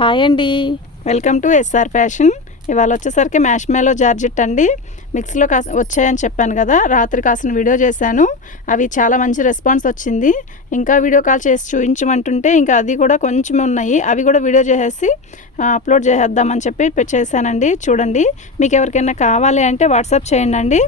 Hi అండి, welcome to SR fashion. ఇవాళ వచ్చేసరికి మ్యాష్మెలో జార్జెట్ అండి. మిక్స్లో వచ్చాయని చెప్పాను కదా, రాత్రి కాసిన వీడియో చేశాను. అవి చాలా మంచి రెస్పాన్స్ వచ్చింది. ఇంకా వీడియో కాల్ చేసి చూపించమంటుంటే ఇంకా అది కూడా కొంచెం ఉన్నాయి, అవి కూడా వీడియో చేసేసి అప్లోడ్ చేసేద్దామని చెప్పి చేశానండి. చూడండి, మీకు ఎవరికైనా కావాలి అంటే వాట్సాప్ చేయండి అండి.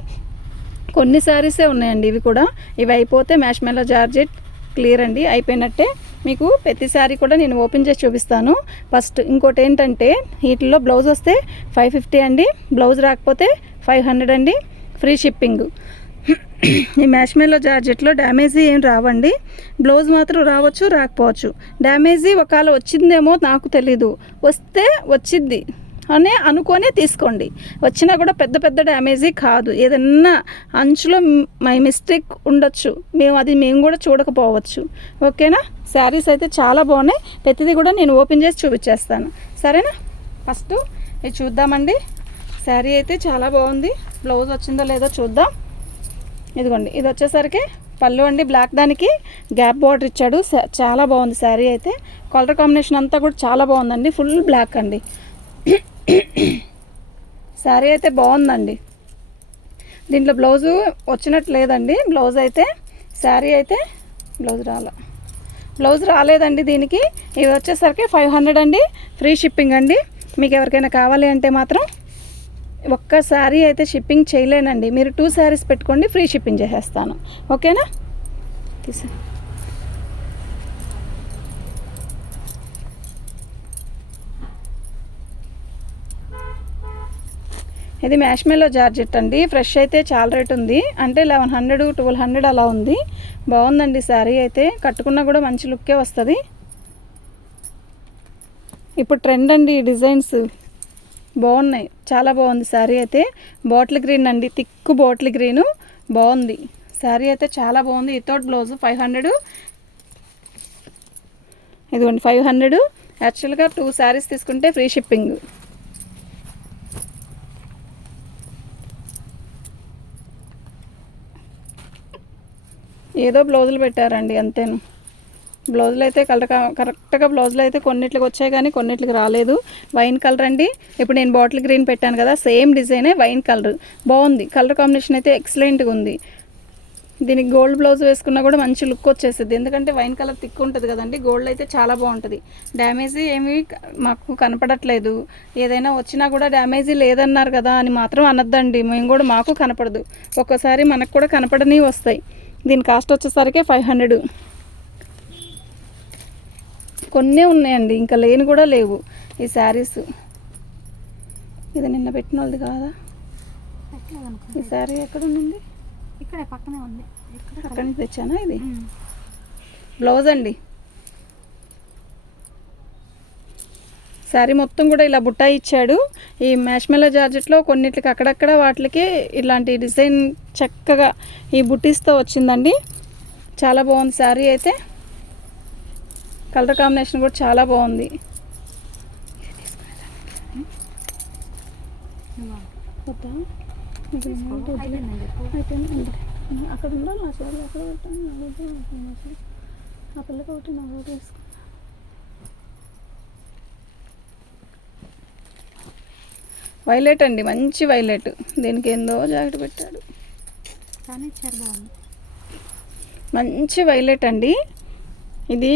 కొన్ని శారీసే ఉన్నాయండి ఇవి కూడా. ఇవి అయిపోతే మ్యాష్మెలో జార్జెట్ క్లియర్ అండి, అయిపోయినట్టే. మీకు ప్రతి శారీ కూడా నేను ఓపెన్ చేసి చూపిస్తాను. ఫస్ట్ ఇంకోటి ఏంటంటే, వీటిల్లో బ్లౌజ్ వస్తే 550 అండి, బ్లౌజ్ రాకపోతే 500 అండి, ఫ్రీ షిప్పింగ్. ఈ మ్యాష్మెలో జార్జెట్లో డ్యామేజీ ఏం రావండి, బ్లౌజ్ మాత్రం రావచ్చు రాకపోవచ్చు. డ్యామేజీ ఒకవేళ వచ్చిందేమో నాకు తెలీదు, వస్తే వచ్చిద్ది అని అనుకొని తీసుకోండి. వచ్చినా కూడా పెద్ద పెద్ద డ్యామేజీ కాదు, ఏదన్నా అంచులో మై మిస్టేక్ ఉండొచ్చు, మేము కూడా చూడకపోవచ్చు. ఓకేనా? శారీస్ అయితే చాలా బాగున్నాయి, ప్రతిదీ కూడా నేను ఓపెన్ చేసి చూపించేస్తాను, సరేనా? ఫస్ట్ ఇది చూద్దామండి. శారీ అయితే చాలా బాగుంది. బ్లౌజ్ వచ్చిందో లేదో చూద్దాం. ఇదిగోండి, ఇది వచ్చేసరికి పళ్ళు అండి, బ్లాక్ దానికి గ్యాప్ బార్డర్ ఇచ్చాడు. చాలా బాగుంది శారీ అయితే. కలర్ కాంబినేషన్ అంతా కూడా చాలా బాగుందండి, ఫుల్ బ్లాక్ అండి. శారీ అయితే బాగుందండి. దీంట్లో బ్లౌజు వచ్చినట్టు లేదండి, బ్లౌజ్ అయితే. శారీ అయితే బ్లౌజ్ రాలేదండి దీనికి. ఇవి వచ్చేసరికి 500 అండి, ఫ్రీ షిప్పింగ్ అండి. మీకు ఎవరికైనా కావాలి అంటే మాత్రం ఒక్క శారీ అయితే షిప్పింగ్ చేయలేనండి, మీరు 2 శారీస్ పెట్టుకోండి, ఫ్రీ షిప్పింగ్ చేసేస్తాను. ఓకేనా? ఇది మ్యాష్మెలో జార్జెట్ అండి. ఫ్రెష్ అయితే చాలా రేట్ ఉంది, అంటే 1100 1200 అలా ఉంది. బాగుందండి శారీ అయితే, కట్టుకున్నా కూడా మంచి లుక్కే వస్తుంది. ఇప్పుడు ట్రెండ్ అండి ఈ డిజైన్స్, బాగున్నాయి, చాలా బాగుంది శారీ అయితే. బాటిల్ గ్రీన్ అండి, థిక్ బాటిల్ గ్రీను, బాగుంది శారీ అయితే, చాలా బాగుంది. Without blouse 500. ఇదిగోండి 500. యాక్చువల్గా 2 శారీస్ తీసుకుంటే ఫ్రీ షిప్పింగ్. ఏదో బ్లౌజులు పెట్టారండి అంతేను. బ్లౌజులు అయితే కరెక్ట్గా బ్లౌజులు అయితే కొన్నిట్లకి వచ్చాయి కానీ కొన్నిట్లకి రాలేదు. వైన్ కలర్ అండి, ఇప్పుడు నేను బాటిల్ గ్రీన్ పెట్టాను కదా, సేమ్ డిజైనే, వైన్ కలర్ బాగుంది. కలర్ కాంబినేషన్ అయితే ఎక్సలెంట్గా ఉంది. దీనికి గోల్డ్ బ్లౌజ్ వేసుకున్నా కూడా మంచి లుక్ వచ్చేస్తుంది, ఎందుకంటే వైన్ కలర్ థిక్ ఉంటుంది కదండి. గోల్డ్ అయితే చాలా బాగుంటుంది. డ్యామేజీ ఏమీ మాకు కనపడట్లేదు. ఏదైనా వచ్చినా కూడా డ్యామేజీ లేదన్నారు కదా అని మాత్రం అనద్దండి, మాకు కనపడదు. ఒక్కోసారి మనకు కూడా కనపడని వస్తాయి. దీని కాస్ట్ వచ్చేసరికి 500. కొన్నే ఉన్నాయండి, ఇంకా లేని కూడా లేవు ఈ శారీస్. ఇది నిన్న పెట్టిన వాళ్ళది కాదా ఈ శారీ? ఎక్కడ ఉండింది? ఇక్కడ పక్కనే ఉంది, అక్కడి నుంచి తెచ్చానా? ఇది బ్లౌజ్ అండి. శారీ మొత్తం కూడా ఇలా బుట్టా ఇచ్చాడు. ఈ మ్యాష్మెలో జార్జెట్లో కొన్నిటికి అక్కడక్కడ వాటికి ఇలాంటి డిజైన్ చక్కగా ఈ బుట్టీస్తో వచ్చిందండి. చాలా బాగుంది శారీ అయితే. కలర్ కాంబినేషన్ కూడా చాలా బాగుంది. అక్కడ ఉండాలి నా చీరలు, అక్కడ పెట్టాను. ఆ పిల్లకి ఒకటి నా ఒకటి వేసుకున్నాను. వైలెట్ అండి, మంచి వైలెట్. దీనికి ఏందో జాకెట్ పెట్టాడు, కానీ చాలా బాగుంది. మంచి వైలెట్ అండి. ఇది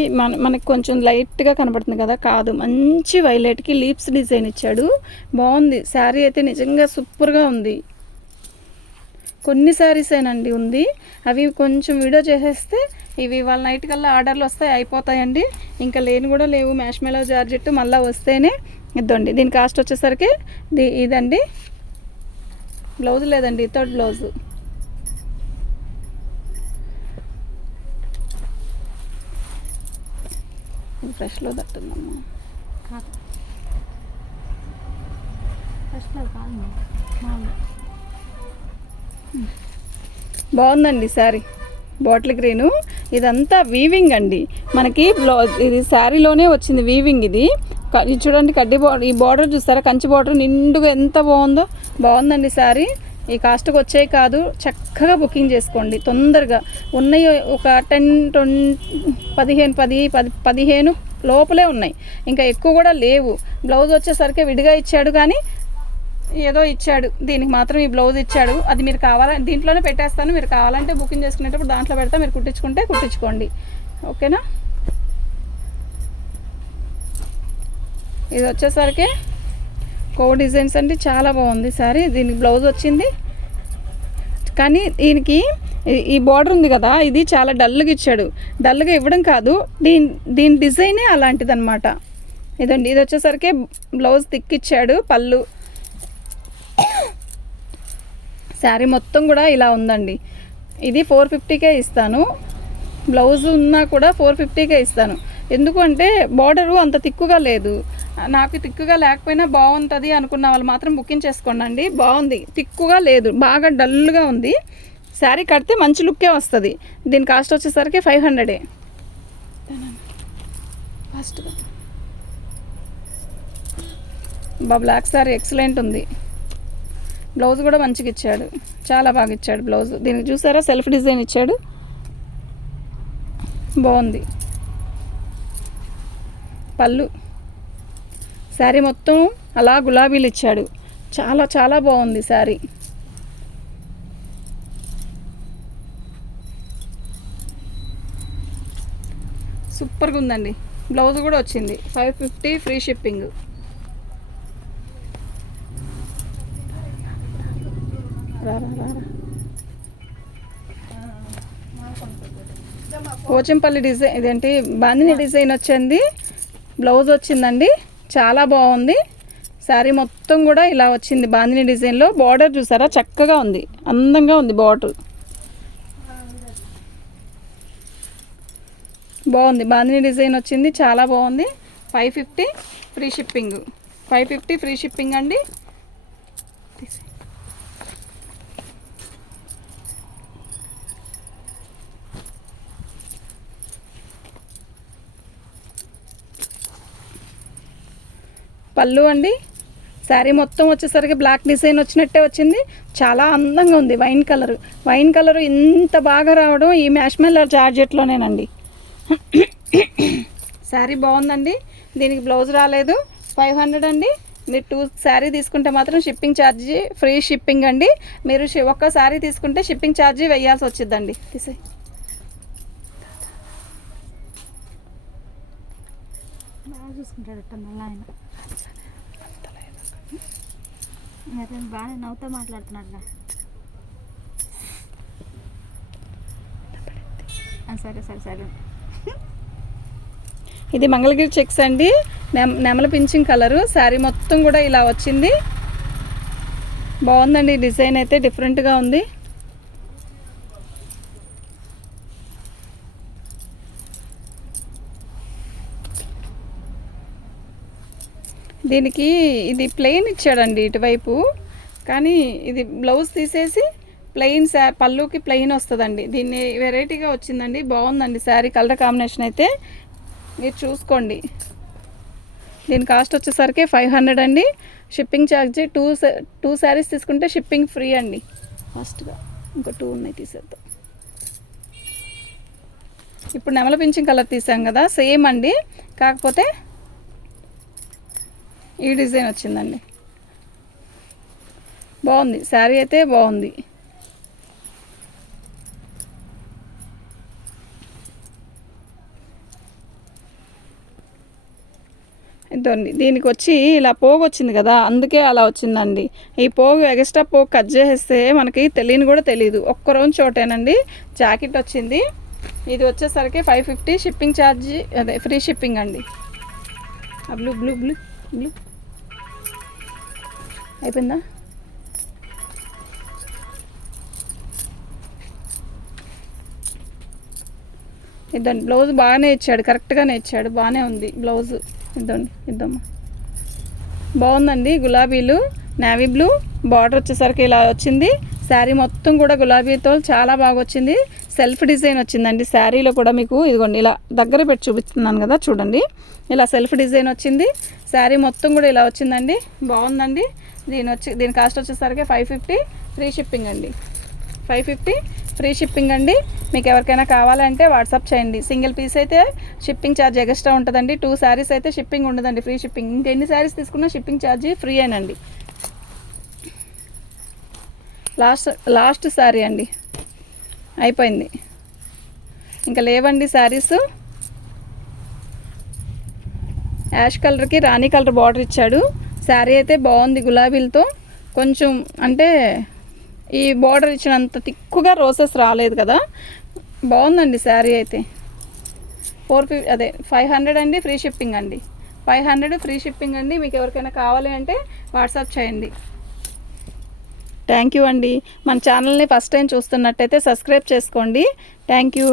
మనకి కొంచెం లైట్గా కనపడుతుంది కదా, కాదు, మంచి వైలెట్కి లీప్స్ డిజైన్ ఇచ్చాడు. బాగుంది శారీ అయితే, నిజంగా సూపర్గా ఉంది. కొన్ని శారీస్ ఏనండి ఉంది, అవి కొంచెం వీడియో చేసేస్తే ఇవి వాళ్ళ నైట్ కల్లా ఆర్డర్లు వస్తాయి, అయిపోతాయండి. ఇంకా లేని కూడా లేవు. మ్యాష్మెలో జార్జెట్ మళ్ళీ వస్తేనే ఇద్దండి. దీని కాస్ట్ వచ్చేసరికి ఇదండి. బ్లౌజ్ లేదండి, వితౌట్ బ్లౌజు. ఫ్రెష్లో తట్టుందమ్మా, బాగుందండి శారీ. బాటిల్ గ్రీను, ఇదంతా వీవింగ్ అండి మనకి. ఇది శారీలోనే వచ్చింది వీవింగ్. ఇది చూడండి, కడ్డీ బార్డర్, ఈ బార్డర్ చూస్తారా, కంచి బార్డర్ నిండుగా ఎంత బాగుందో. బాగుందండి శారీ. ఈ కాస్ట్కి వచ్చాయి కాదు, చక్కగా బుకింగ్ చేసుకోండి తొందరగా. ఉన్నాయి ఒక 10 15 లోపలే ఉన్నాయి, ఇంకా ఎక్కువ కూడా లేవు. బ్లౌజ్ వచ్చేసరికి విడిగా ఇచ్చాడు, కానీ ఏదో ఇచ్చాడు, దీనికి మాత్రం ఈ బ్లౌజ్ ఇచ్చాడు. అది మీరు కావాలంటే దీంట్లోనే పెట్టేస్తాను, మీరు కావాలంటే బుకింగ్ చేసుకునేటప్పుడు దాంట్లో పెడతా, మీరు కుట్టించుకుంటే కుట్టించుకోండి, ఓకేనా. ఇది వచ్చేసరికి కో డిజైన్స్ అండి, చాలా బాగుంది సారీ. దీనికి బ్లౌజ్ వచ్చింది, కానీ దీనికి ఈ బార్డర్ ఉంది కదా, ఇది చాలా డల్గా ఇచ్చాడు. డల్గా ఇవ్వడం కాదు, దీని డిజైనే అలాంటిది అనమాట. ఇదండి, ఇది వచ్చేసరికి బ్లౌజ్ థిక్ ఇచ్చాడు, పళ్ళు. శారీ మొత్తం కూడా ఇలా ఉందండి. ఇది 450కే ఇస్తాను, బ్లౌజ్ ఉన్నా కూడా 450కే ఇస్తాను. ఎందుకు అంటే బార్డరు అంత తిక్కుగా లేదు. నాకు తిక్కుగా లేకపోయినా బాగుంటుంది అనుకున్న వాళ్ళు మాత్రం బుకింగ్ చేసుకోండి. బాగుంది, తిక్కుగా లేదు, బాగా డల్గా ఉంది. శారీ కడితే మంచి లుక్కే వస్తుంది. దీని కాస్ట్ వచ్చేసరికి 500. ఫస్ట్ బ్లాక్ శారీ ఎక్సలెంట్ ఉంది. బ్లౌజ్ కూడా మంచిగా ఇచ్చాడు, చాలా బాగా ఇచ్చాడు బ్లౌజ్. దీనికి చూసారా సెల్ఫ్ డిజైన్ ఇచ్చాడు, బాగుంది. పళ్ళు, శారీ మొత్తం అలా గులాబీలు ఇచ్చాడు, చాలా చాలా బాగుంది శారీ. సూపర్గా ఉందండి. బ్లౌజ్ కూడా వచ్చింది, 550 ఫ్రీ షిప్పింగ్. పోచంపల్లి డిజైన్, ఇదేంటి బాందిని డిజైన్ వచ్చింది, బ్లౌజ్ వచ్చిందండి, చాలా బాగుంది. శారీ మొత్తం కూడా ఇలా వచ్చింది బాందిని డిజైన్లో. బార్డర్ చూసారా చక్కగా ఉంది, అందంగా ఉంది బార్డర్, బాగుంది. బాందిని డిజైన్ వచ్చింది, చాలా బాగుంది. 550 ఫ్రీ షిప్పింగ్, 550 ఫ్రీ షిప్పింగ్ అండి. పళ్ళు అండి, శారీ మొత్తం వచ్చేసరికి బ్లాక్ డిజైన్ వచ్చినట్టే వచ్చింది, చాలా అందంగా ఉంది. వైన్ కలరు ఇంత బాగా రావడం ఈ మ్యాష్మెల్లో జార్జెట్లోనేనండి. శారీ బాగుందండి. దీనికి బ్లౌజ్ రాలేదు, 500 అండి. మీరు 2 శారీ తీసుకుంటే మాత్రం షిప్పింగ్ ఛార్జీ ఫ్రీ షిప్పింగ్ అండి. మీరు ఒక్క శారీ తీసుకుంటే షిప్పింగ్ ఛార్జీ వేయాల్సి వచ్చిందండి. తీసేయి. బాగా చూసుకుంటాడు మళ్ళీ ఆయన, బాగా నవ్వుతూ మాట్లాడుతున్నాడు. సరే సరే సరే. ఇది మంగళగిరి చెక్స్ అండి, నెమల పింఛింగ్ కలరు. శారీ మొత్తం కూడా ఇలా వచ్చింది, బాగుందండి. డిజైన్ అయితే డిఫరెంట్గా ఉంది. దీనికి ఇది ప్లెయిన్ ఇచ్చాడండి ఇటువైపు, కానీ ఇది బ్లౌజ్ తీసేసి ప్లెయిన్ పళ్ళుకి ప్లెయిన్ వస్తుందండి. దీన్ని వెరైటీగా వచ్చిందండి, బాగుందండి. శారీ కలర్ కాంబినేషన్ అయితే మీరు చూసుకోండి. దీని కాస్ట్ వచ్చేసరికి 500 అండి. షిప్పింగ్ ఛార్జీ 2 శారీస్ తీసుకుంటే షిప్పింగ్ ఫ్రీ అండి. ఫస్ట్గా ఇంకా 2 ఉన్నాయి, తీసేద్దాం. ఇప్పుడు నెమల పింఛింగ్ కలర్ తీసాం కదా, సేమ్ అండి, కాకపోతే ఈ డిజైన్ వచ్చిందండి. బాగుంది, శారీ అయితే బాగుంది. ఇదండి, దీనికి వచ్చి ఇలా పోగు వచ్చింది కదా, అందుకే అలా వచ్చిందండి. ఈ పోగు ఎక్స్ట్రా పోగు కట్ చేసేస్తే మనకి తెలియని కూడా తెలియదు. ఒక్క రోజు చోటేనండి. జాకెట్ వచ్చింది, ఇది వచ్చేసరికి 550 షిప్పింగ్ ఛార్జీ, అదే ఫ్రీ షిప్పింగ్ అండి. బ్లూ బ్లూ బ్లూ బ్లూ అయిపోయిందా? ఇద్దండి, బ్లౌజ్ బాగానే ఇచ్చాడు, కరెక్ట్గానే ఇచ్చాడు, బాగానే ఉంది బ్లౌజ్. ఇద్దండి, ఇద్దామా, బాగుందండి. గులాబీలు, నేవీ బ్లూ, బార్డర్ వచ్చేసరికి ఇలా వచ్చింది. శారీ మొత్తం కూడా గులాబీతో చాలా బాగా వచ్చింది. సెల్ఫ్ డిజైన్ వచ్చిందండి శారీలో కూడా. మీకు ఇదిగోండి ఇలా దగ్గర పెట్టి చూపిస్తున్నాను కదా, చూడండి, ఇలా సెల్ఫ్ డిజైన్ వచ్చింది. శారీ మొత్తం కూడా ఇలా వచ్చిందండి, బాగుందండి. దీని కాస్ట్ వచ్చేసరికి 550 ఫ్రీ షిప్పింగ్ అండి. 550 ఫ్రీ షిప్పింగ్ అండి. మీకు ఎవరికైనా కావాలంటే వాట్సాప్ చేయండి. సింగిల్ పీస్ అయితే షిప్పింగ్ ఛార్జ్ ఎక్స్ట్రా ఉంటుందండి. 2 శారీస్ అయితే షిప్పింగ్ ఉండదండి, ఫ్రీ షిప్పింగ్. ఇంకెన్ని శారీస్ తీసుకున్నా షిప్పింగ్ ఛార్జ్ ఫ్రీ అండి. లాస్ట్ శారీ అండి, అయిపోయింది, ఇంకా లేవండి శారీస్. యాష్ కలర్కి రాణి కలర్ బార్డర్ ఇచ్చాడు. శారీ అయితే బాగుంది, గులాబీలతో. కొంచెం అంటే ఈ బార్డర్ ఇచ్చినంత తిక్కుగా రోసెస్ రాలేదు కదా, బాగుందండి శారీ అయితే. 500 అండి, ఫ్రీ షిప్పింగ్ అండి. 500 ఫ్రీ షిప్పింగ్ అండి. మీకు ఎవరికైనా కావాలి అంటే వాట్సాప్ చేయండి. థ్యాంక్ యూ అండి. మన ఛానల్ని ఫస్ట్ టైం చూస్తున్నట్టయితే సబ్స్క్రైబ్ చేసుకోండి. Thank you.